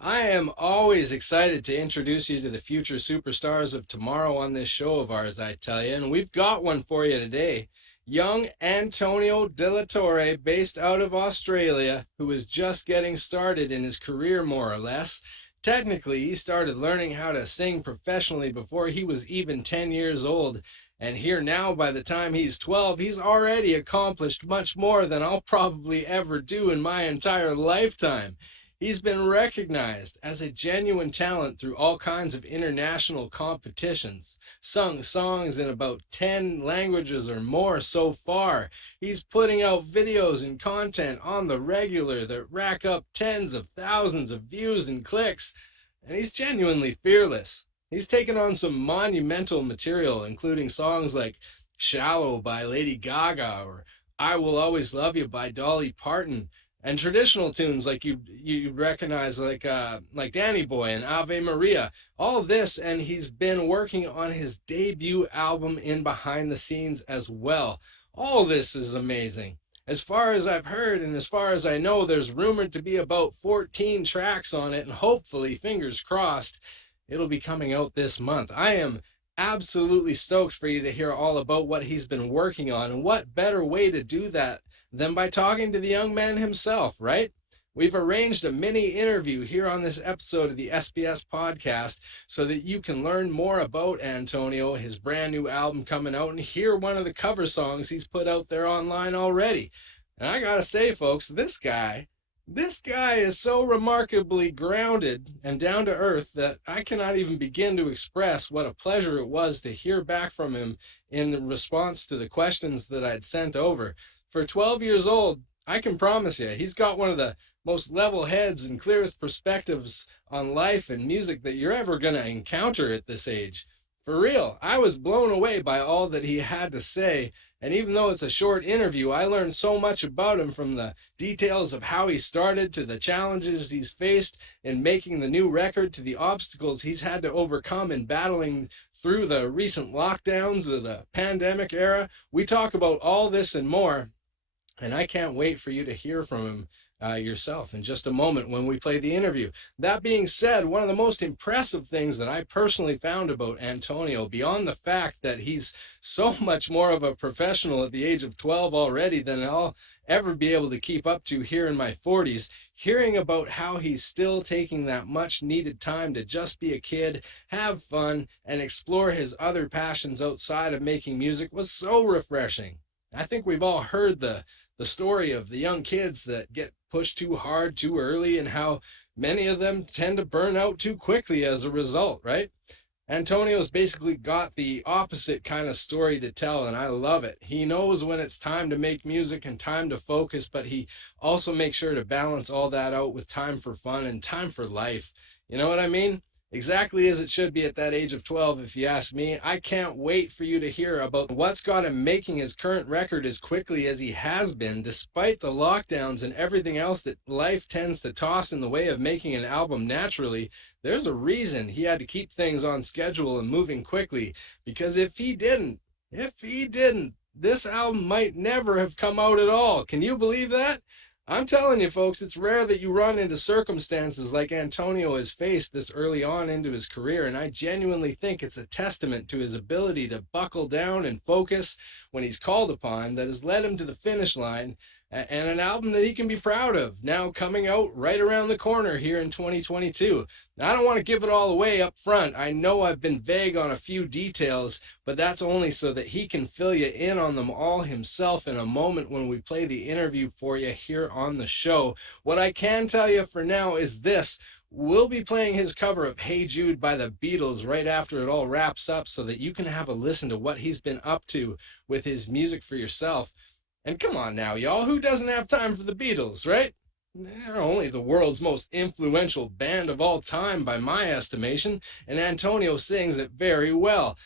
I am always excited to introduce you to the future superstars of tomorrow on this show of ours, I tell you. And we've got one for you today. Young Antonio de la Torre, based out of Australia, who is just getting started in his career, more or less. Technically, he started learning how to sing professionally before he was even 10 years old. And here now, by the time he's 12, he's already accomplished much more than I'll probably ever do in my entire lifetime. He's been recognized as a genuine talent through all kinds of international competitions, sung songs in about 10 languages or more so far. He's putting out videos and content on the regular that rack up tens of thousands of views and clicks, and he's genuinely fearless. He's taken on some monumental material, including songs like Shallow by Lady Gaga or I Will Always Love You by Dolly Parton, and traditional tunes like you recognize like Danny Boy and Ave Maria, all this, and he's been working on his debut album in behind the scenes as well. All this is amazing. As far as I've heard and as far as I know, there's rumored to be about 14 tracks on it, and hopefully, fingers crossed, it'll be coming out this month. I am absolutely stoked for you to hear all about what he's been working on, and what better way to do that than by talking to the young man himself, right? We've arranged a mini interview here on this episode of the SBS podcast so that you can learn more about Antonio, his brand new album coming out, and hear one of the cover songs he's put out there online already. And I gotta say, folks, this guy is so remarkably grounded and down to earth that I cannot even begin to express what a pleasure it was to hear back from him in response to the questions that I'd sent over. For 12 years old, I can promise you, he's got one of the most level heads and clearest perspectives on life and music that you're ever going to encounter at this age. For real, I was blown away by all that he had to say. And even though it's a short interview, I learned so much about him, from the details of how he started to the challenges he's faced in making the new record to the obstacles he's had to overcome in battling through the recent lockdowns of the pandemic era. We talk about all this and more, and I can't wait for you to hear from him yourself in just a moment when we play the interview. That being said, one of the most impressive things that I personally found about Antonio, beyond the fact that he's so much more of a professional at the age of 12 already than I'll ever be able to keep up to here in my 40s, hearing about how he's still taking that much needed time to just be a kid, have fun, and explore his other passions outside of making music was so refreshing. I think we've all heard the story of the young kids that get pushed too hard too early, and how many of them tend to burn out too quickly as a result, right? Antonio's basically got the opposite kind of story to tell, and I love it. He knows when it's time to make music and time to focus, but he also makes sure to balance all that out with time for fun and time for life. You know what I mean? Exactly as it should be at that age of 12, if you ask me. I can't wait for you to hear about what's got him making his current record as quickly as he has been, despite the lockdowns and everything else that life tends to toss in the way of making an album naturally. There's a reason he had to keep things on schedule and moving quickly, because if he didn't, this album might never have come out at all. Can you believe that? I'm telling you, folks, it's rare that you run into circumstances like Antonio has faced this early on into his career, and I genuinely think it's a testament to his ability to buckle down and focus when he's called upon that has led him to the finish line, and an album that he can be proud of, now coming out right around the corner here in 2022. Now, I don't want to give it all away up front. I know I've been vague on a few details, but that's only so that he can fill you in on them all himself in a moment when we play the interview for you here on the show. What I can tell you for now is this: we'll be playing his cover of Hey Jude by the Beatles right after it all wraps up, so that you can have a listen to what he's been up to with his music for yourself. And come on now, y'all, who doesn't have time for the Beatles, right? They're only the world's most influential band of all time by my estimation, and Antonio sings it very well.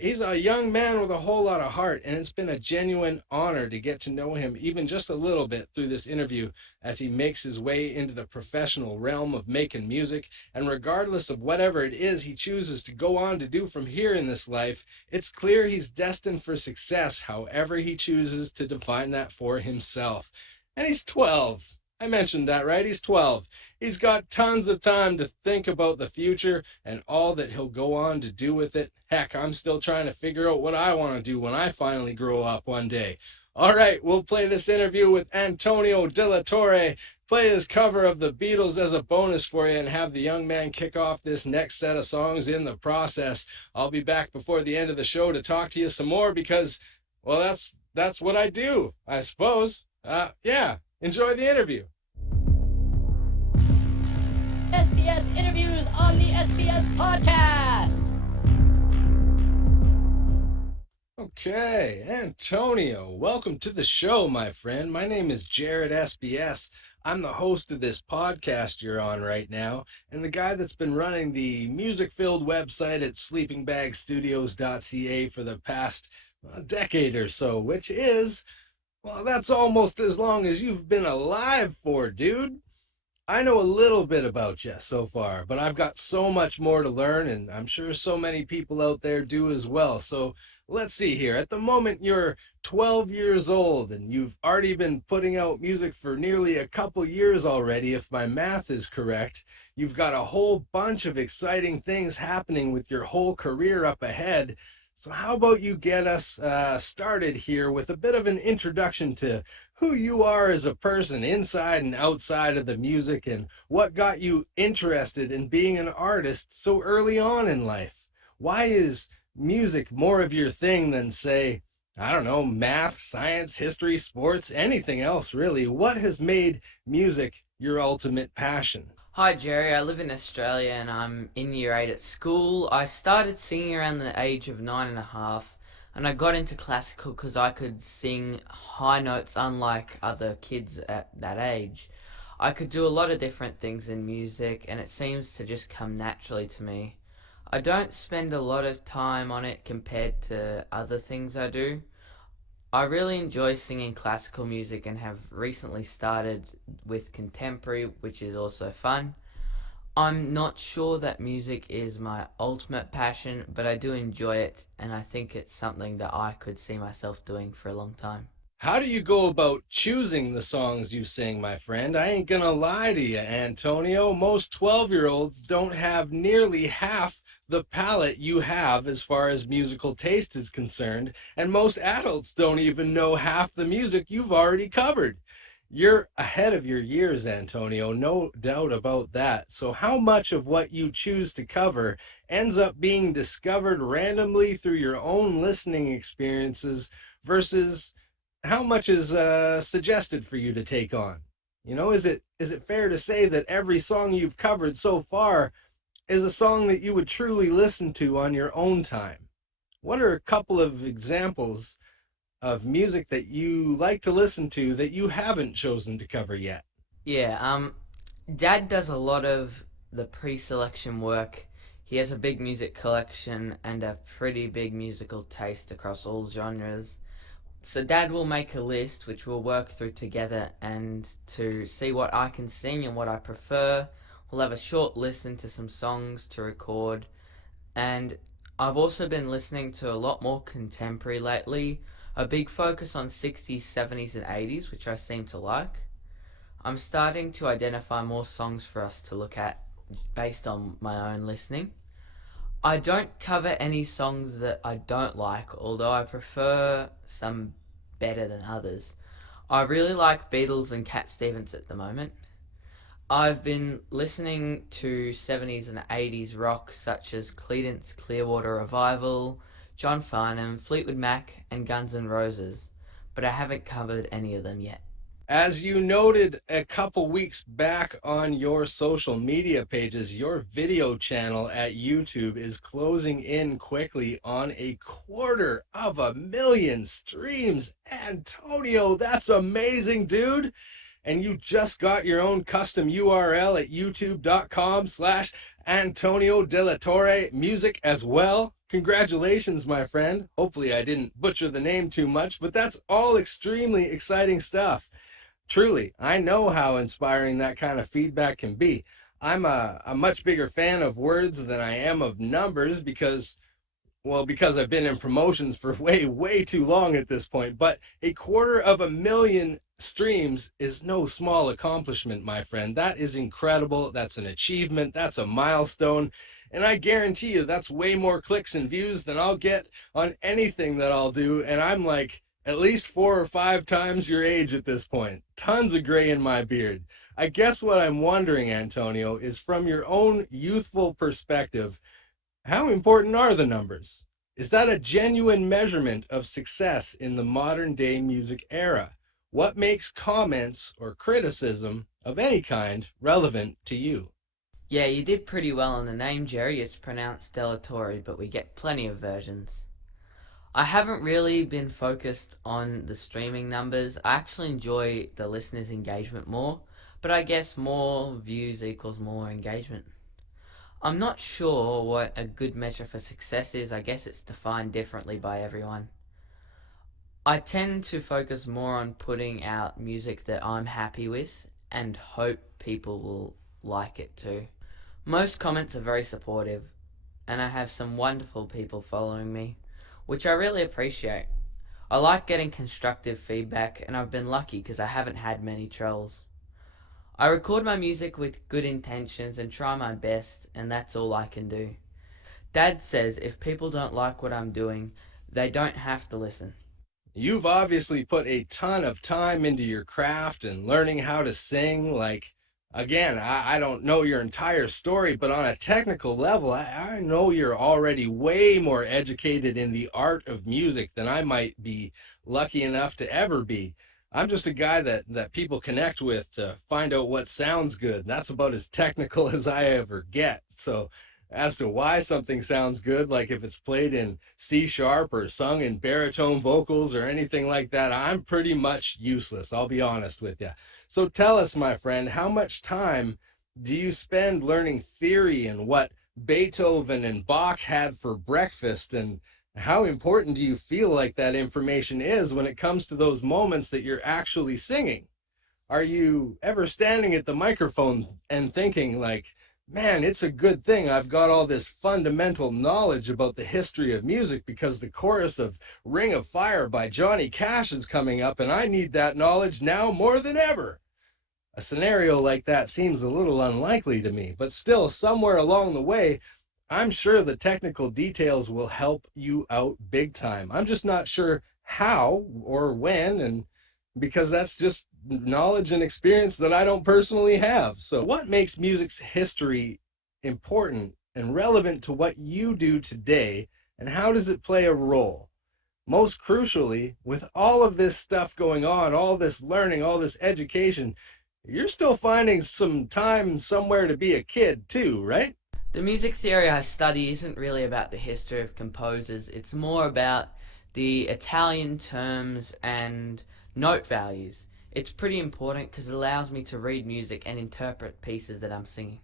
He's a young man with a whole lot of heart, and it's been a genuine honor to get to know him even just a little bit through this interview as he makes his way into the professional realm of making music. And regardless of whatever it is he chooses to go on to do from here in this life, it's clear he's destined for success, however he chooses to define that for himself. And he's 12. I mentioned that, right? He's 12. He's got tons of time to think about the future and all that he'll go on to do with it. Heck, I'm still trying to figure out what I want to do when I finally grow up one day. All right, we'll play this interview with Antonio de la Torre, play his cover of the Beatles as a bonus for you, and have the young man kick off this next set of songs in the process. I'll be back before the end of the show to talk to you some more because, well, that's what I do, I suppose. Yeah, enjoy the interview. SBS interviews on the SBS podcast. Okay, Antonio, welcome to the show, my friend. My name is Jared SBS. I'm the host of this podcast you're on right now, and the guy that's been running the music-filled website at Sleepingbag Studios.ca for the past decade or so, which is, well, that's almost as long as you've been alive for, dude. I know a little bit about you so far, but I've got so much more to learn, and I'm sure so many people out there do as well. So let's see here. At the moment, you're 12 years old, and you've already been putting out music for nearly a couple years already, if my math is correct. You've got a whole bunch of exciting things happening with your whole career up ahead. So how about you get us started here with a bit of an introduction to who you are as a person inside and outside of the music, and what got you interested in being an artist so early on in life. Why is music more of your thing than, say, I don't know, math, science, history, sports, anything else really? What has made music your ultimate passion? Hi Jerry, I live in Australia and I'm in year 8 at school. I started singing around the age of 9.5, and I got into classical because I could sing high notes unlike other kids at that age. I could do a lot of different things in music and it seems to just come naturally to me. I don't spend a lot of time on it compared to other things I do. I really enjoy singing classical music and have recently started with contemporary, which is also fun. I'm not sure that music is my ultimate passion, but I do enjoy it, and I think it's something that I could see myself doing for a long time. How do you go about choosing the songs you sing, my friend? I ain't gonna lie to you, Antonio. Most 12-year-olds don't have nearly half the palette you have as far as musical taste is concerned, and most adults don't even know half the music you've already covered. You're ahead of your years, Antonio, no doubt about that. So how much of what you choose to cover ends up being discovered randomly through your own listening experiences versus how much is suggested for you to take on? You know, is it fair to say that every song you've covered so far is a song that you would truly listen to on your own time? What are a couple of examples of music that you like to listen to that you haven't chosen to cover yet? Dad does a lot of the pre-selection work. He has a big music collection and a pretty big musical taste across all genres. So Dad will make a list which we'll work through together, and to see what I can sing and what I prefer, we'll have a short listen to some songs to record. And I've also been listening to a lot more contemporary lately, a big focus on 60s, 70s and 80s, which I seem to like. I'm starting to identify more songs for us to look at based on my own listening. I don't cover any songs that I don't like, although I prefer some better than others. I really like Beatles and Cat Stevens at the moment. I've been listening to 70s and 80s rock such as Creedence Clearwater Revival, John Farnham, Fleetwood Mac and Guns N' Roses, but I haven't covered any of them yet. As you noted a couple weeks back on your social media pages, your video channel at YouTube is closing in quickly on 250,000 streams. Antonio, that's amazing, dude. And you just got your own custom URL at youtube.com/Antonio de la Torre music as well. Congratulations, my friend. Hopefully I didn't butcher the name too much, but that's all extremely exciting stuff. Truly, I know how inspiring that kind of feedback can be. I'm a much bigger fan of words than I am of numbers because I've been in promotions for way too long at this point. But 250,000 streams is no small accomplishment, my friend. That is incredible. That's an achievement. That's a milestone. And I guarantee you that's way more clicks and views than I'll get on anything that I'll do. And I'm like at least 4 or 5 times your age at this point. Tons of gray in my beard. I guess what I'm wondering, Antonio, is from your own youthful perspective, how important are the numbers? Is that a genuine measurement of success in the modern day music era? What makes comments or criticism of any kind relevant to you? Yeah, you did pretty well on the name, Jerry. It's pronounced Torre, but we get plenty of versions. I haven't really been focused on the streaming numbers. I actually enjoy the listeners' engagement more, but I guess more views equals more engagement. I'm not sure what a good measure for success is. I guess it's defined differently by everyone. I tend to focus more on putting out music that I'm happy with and hope people will like it too. Most comments are very supportive, and I have some wonderful people following me, which I really appreciate. I like getting constructive feedback, and I've been lucky because I haven't had many trolls. I record my music with good intentions and try my best, and that's all I can do. Dad says if people don't like what I'm doing, they don't have to listen. You've obviously put a ton of time into your craft and learning how to sing. Like, again, I don't know your entire story, but on a technical level, I know you're already way more educated in the art of music than I might be lucky enough to ever be. I'm just a guy that people connect with to find out what sounds good. That's about as technical as I ever get. So as to why something sounds good, like if it's played in C sharp or sung in baritone vocals or anything like that, I'm pretty much useless. I'll be honest with you. So tell us, my friend, how much time do you spend learning theory and what Beethoven and Bach had for breakfast, and how important do you feel like that information is when it comes to those moments that you're actually singing? Are you ever standing at the microphone and thinking like, man, it's a good thing I've got all this fundamental knowledge about the history of music because the chorus of Ring of Fire by Johnny Cash is coming up and I need that knowledge now more than ever? A scenario like that seems a little unlikely to me, but still, somewhere along the way, I'm sure the technical details will help you out big time. I'm just not sure how or when, and because that's just knowledge and experience that I don't personally have. So what makes music's history important and relevant to what you do today, and how does it play a role? Most crucially, with all of this stuff going on, all this learning, all this education, you're still finding some time somewhere to be a kid too, right? The music theory I study isn't really about the history of composers, it's more about the Italian terms and note values. It's pretty important because it allows me to read music and interpret pieces that I'm singing.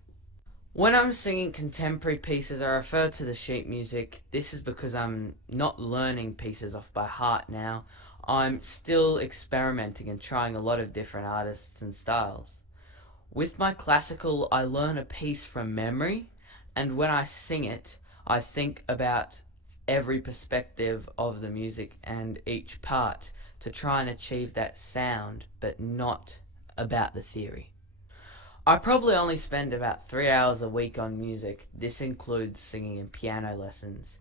When I'm singing contemporary pieces, I refer to the sheet music. This is because I'm not learning pieces off by heart now. I'm still experimenting and trying a lot of different artists and styles. With my classical, I learn a piece from memory, and when I sing it, I think about every perspective of the music and each part to try and achieve that sound, but not about the theory. I probably only spend about 3 hours a week on music. This includes singing and piano lessons.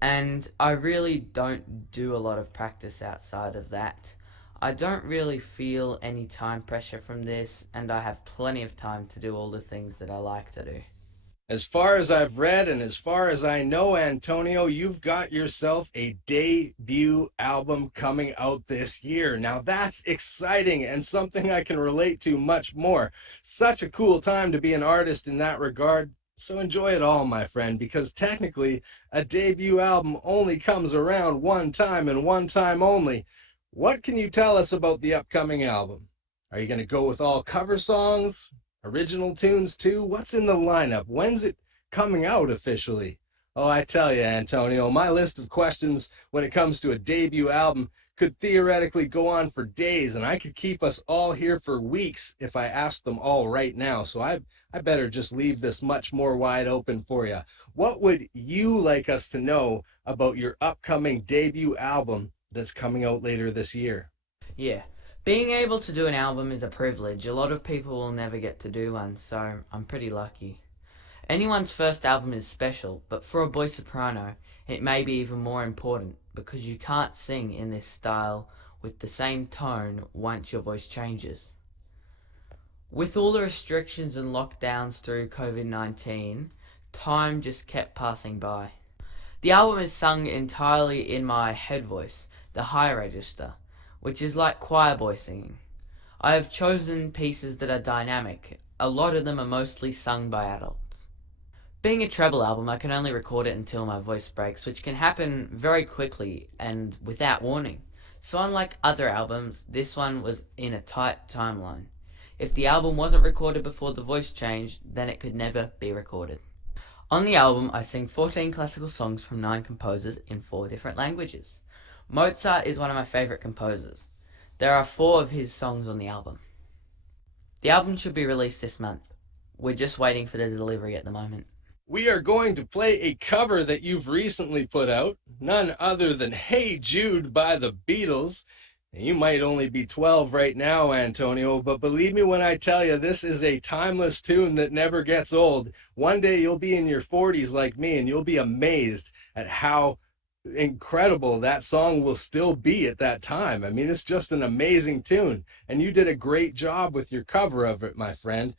And I really don't do a lot of practice outside of that. I don't really feel any time pressure from this, and I have plenty of time to do all the things that I like to do. As far as I've read and as far as I know, Antonio, you've got yourself a debut album coming out this year. Now that's exciting and something I can relate to much more. Such a cool time to be an artist in that regard. So enjoy it all, my friend, because technically a debut album only comes around one time and one time only. What can you tell us about the upcoming album? Are you going to go with all cover songs? Original tunes too? What's in the lineup? When's it coming out officially? Oh, I tell you, Antonio, my list of questions when it comes to a debut album could theoretically go on for days, and I could keep us all here for weeks if I asked them all right now. So I better just leave this much more wide open for you. What would you like us to know about your upcoming debut album that's coming out later this year? Yeah, Being able to do an album is a privilege. A lot of people will never get to do one, so I'm pretty lucky. Anyone's first album is special, but for a boy soprano, it may be even more important because you can't sing in this style with the same tone once your voice changes. With all the restrictions and lockdowns through COVID-19, time just kept passing by. The album is sung entirely in my head voice, the high register, which is like choir boy singing. I have chosen pieces that are dynamic. A lot of them are mostly sung by adults. Being a treble album, I can only record it until my voice breaks, which can happen very quickly and without warning. So unlike other albums, this one was in a tight timeline. If the album wasn't recorded before the voice changed, then it could never be recorded. On the album, I sing 14 classical songs from 9 composers in 4 different languages. Mozart is one of my favourite composers. There are 4 of his songs on the album. The album should be released this month. We're just waiting for the delivery at the moment. We are going to play a cover that you've recently put out, none other than Hey Jude by the Beatles. You might only be 12 right now, Antonio, but believe me when I tell you, this is a timeless tune that never gets old. One day you'll be in your 40s like me, and you'll be amazed at how incredible that song will still be at that time. I mean, it's just an amazing tune, and you did a great job with your cover of it, my friend.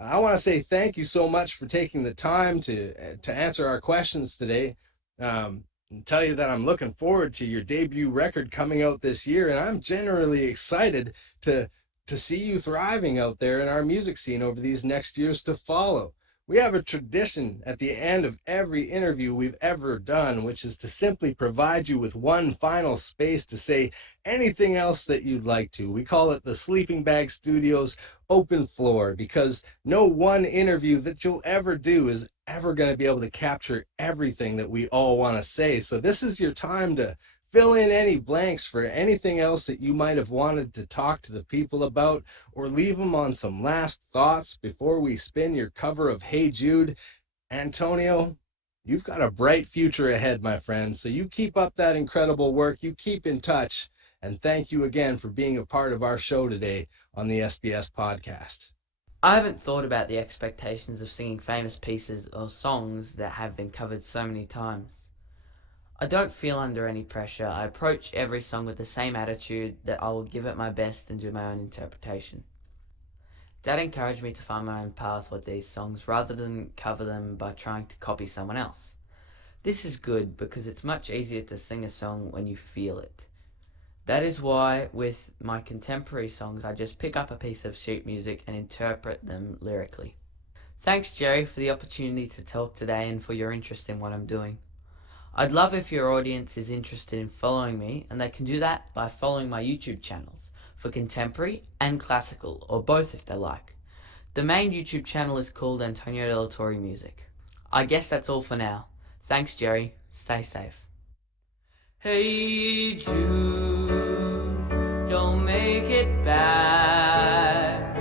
I want to say thank you so much for taking the time to answer our questions today. And tell you that I'm looking forward to your debut record coming out this year, and I'm generally excited to see you thriving out there in our music scene over these next years to follow. We have a tradition at the end of every interview we've ever done, which is to simply provide you with one final space to say anything else that you'd like to. We call it the Sleepingbag Studios open floor, because no one interview that you'll ever do is ever going to be able to capture everything that we all want to say. So this is your time to fill in any blanks for anything else that you might have wanted to talk to the people about, or leave them on some last thoughts before we spin your cover of Hey Jude. Antonio, you've got a bright future ahead, my friend. So you keep up that incredible work. You keep in touch. And thank you again for being a part of our show today on the SBS podcast. I haven't thought about the expectations of singing famous pieces or songs that have been covered so many times. I don't feel under any pressure. I approach every song with the same attitude that I will give it my best and do my own interpretation. Dad encouraged me to find my own path with these songs rather than cover them by trying to copy someone else. This is good because it's much easier to sing a song when you feel it. That is why with my contemporary songs I just pick up a piece of sheet music and interpret them lyrically. Thanks Jerry for the opportunity to talk today and for your interest in what I'm doing. I'd love if your audience is interested in following me, and they can do that by following my YouTube channels for contemporary and classical, or both if they like. The main YouTube channel is called Antonio Della Torre Music. I guess that's all for now. Thanks Jerry, stay safe. Hey Jude, don't make it bad.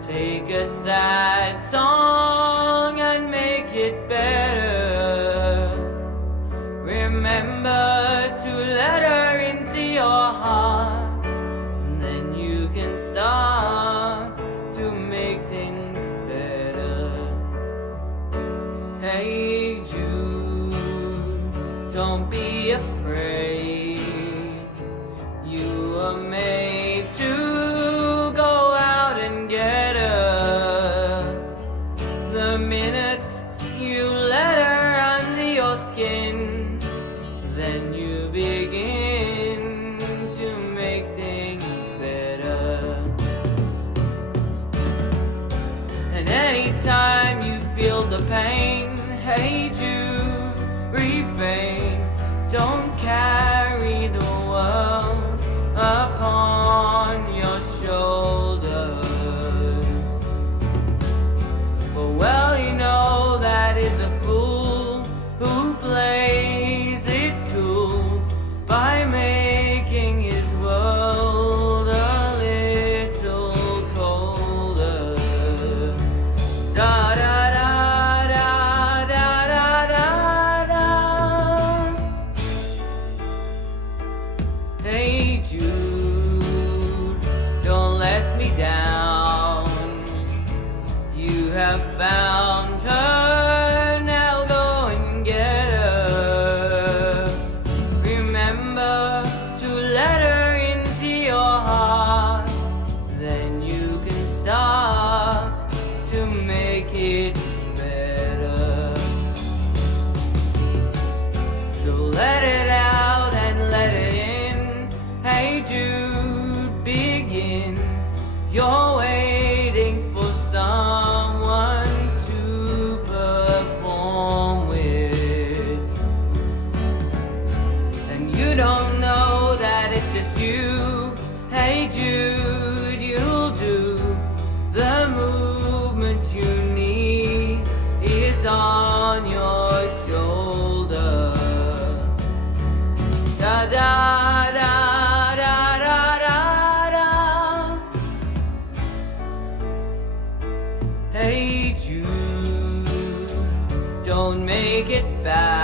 Take a sad song and make it better. Remember to let her into your heart, and then you can start to make things better. Hey Jude, don't be afraid. You are made to go out and get her. The minute you let her under your skin, then you begin to make things better. And anytime you feel the pain, hey Jude, refrain. Don't carry the world upon your shoulders. But well, you know that is a fool who plays it cool by making his world a little colder. Da da da da da da da You're waiting for someone to perform with, and you don't know that it's just you. Hey Jude, you'll do the movement you need is on your shoulder. Da da da da da da da. Hey Jude, don't make it bad.